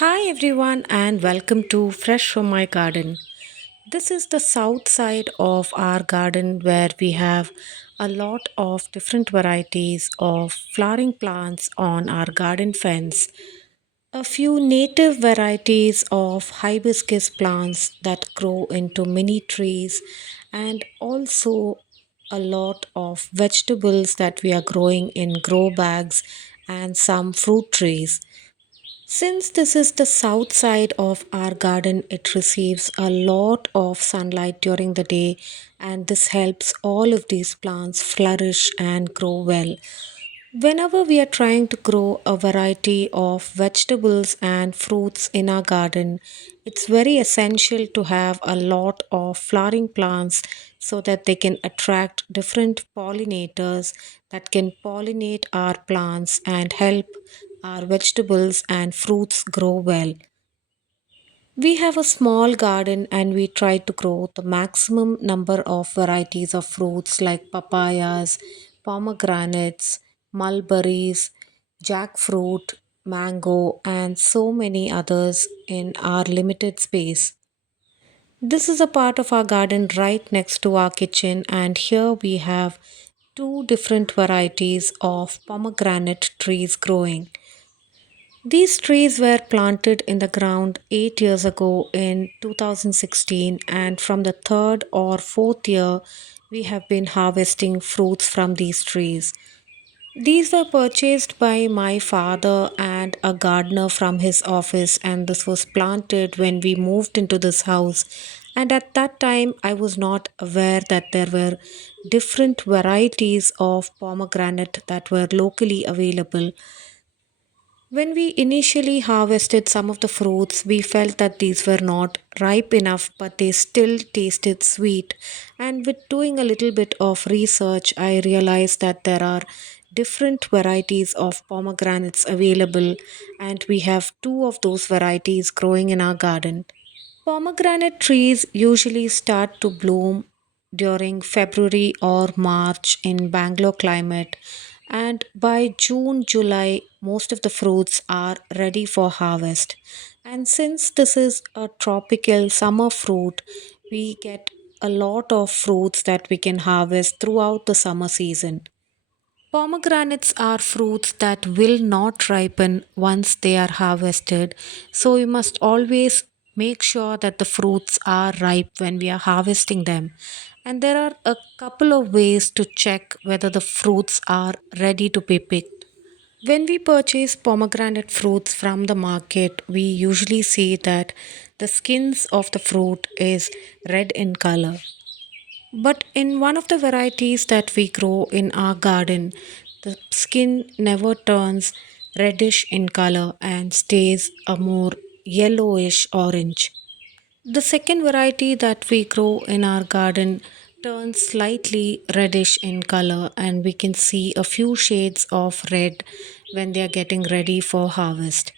Hi everyone and welcome to Fresh from My Garden. This is the south side of our garden where we have a lot of different varieties of flowering plants on our garden fence. A few native varieties of hibiscus plants that grow into mini trees and also a lot of vegetables that we are growing in grow bags and some fruit trees. Since this is the south side of our garden, it receives a lot of sunlight during the day, and this helps all of these plants flourish and grow well. Whenever we are trying to grow a variety of vegetables and fruits in our garden, it's very essential to have a lot of flowering plants so that they can attract different pollinators that can pollinate our plants and help our vegetables and fruits grow well. We have a small garden and we try to grow the maximum number of varieties of fruits like papayas, pomegranates, mulberries, jackfruit, mango, and so many others in our limited space. This is a part of our garden right next to our kitchen, and here we have two different varieties of pomegranate trees growing. These trees were planted in the ground 8 years ago in 2016, and from the third or fourth year, we have been harvesting fruits from these trees. These were purchased by my father and a gardener from his office, and this was planted when we moved into this house. And at that time, I was not aware that there were different varieties of pomegranate that were locally available. When we initially harvested some of the fruits, we felt that these were not ripe enough, but they still tasted sweet. And with doing a little bit of research, I realized that there are different varieties of pomegranates available, and we have two of those varieties growing in our garden. Pomegranate trees usually start to bloom during February or March in Bangalore climate, and by June July most of the fruits are ready for harvest. And since this is a tropical summer fruit, we get a lot of fruits that we can harvest throughout the summer season. Pomegranates are fruits that will not ripen once they are harvested, so we must always make sure that the fruits are ripe when we are harvesting them. And there are a couple of ways to check whether the fruits are ready to be picked. When we purchase pomegranate fruits from the market, we usually see that the skins of the fruit is red in color. But in one of the varieties that we grow in our garden, the skin never turns reddish in color and stays a more yellowish orange. The second variety that we grow in our garden turns slightly reddish in color, and we can see a few shades of red when they are getting ready for harvest.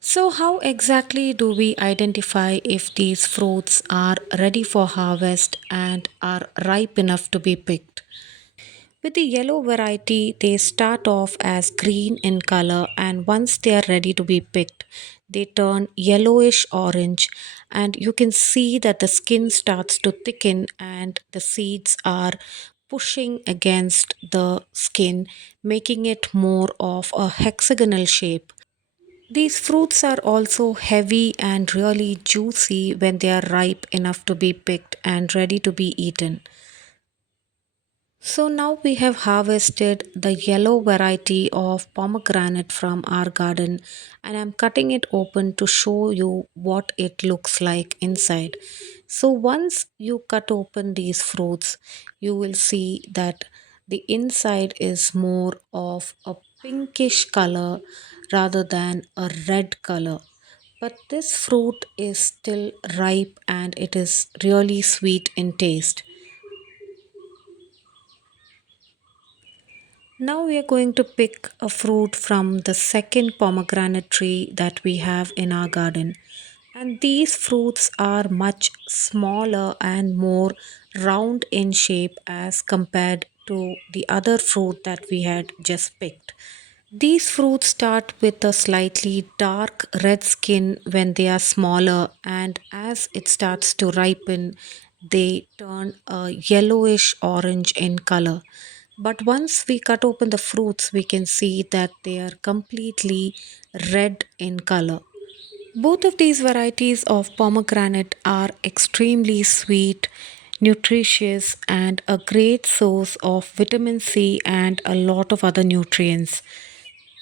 So, how exactly do we identify if these fruits are ready for harvest and are ripe enough to be picked? With the yellow variety, they start off as green in color, and once they are ready to be picked, they turn yellowish orange, and you can see that the skin starts to thicken and the seeds are pushing against the skin, making it more of a hexagonal shape. These fruits are also heavy and really juicy when they are ripe enough to be picked and ready to be eaten. So now we have harvested the yellow variety of pomegranate from our garden, and I'm cutting it open to show you what it looks like inside. So once you cut open these fruits, you will see that the inside is more of a pinkish color rather than a red color. But this fruit is still ripe and it is really sweet in taste. Now we are going to pick a fruit from the second pomegranate tree that we have in our garden. And these fruits are much smaller and more round in shape as compared to the other fruit that we had just picked. These fruits start with a slightly dark red skin when they are smaller, and as it starts to ripen, they turn a yellowish orange in color. But once we cut open the fruits, we can see that they are completely red in color. Both of these varieties of pomegranate are extremely sweet, nutritious, and a great source of vitamin C and a lot of other nutrients.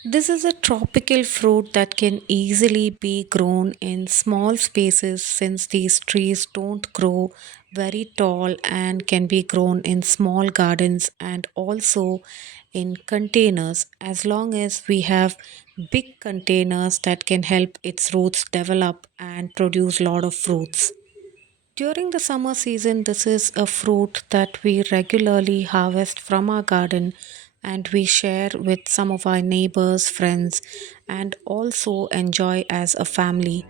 This is a tropical fruit that can easily be grown in small spaces since these trees don't grow very tall and can be grown in small gardens and also in containers as long as we have big containers that can help its roots develop and produce a lot of fruits. During the summer season, this is a fruit that we regularly harvest from our garden and we share with some of our neighbors, friends, and also enjoy as a family.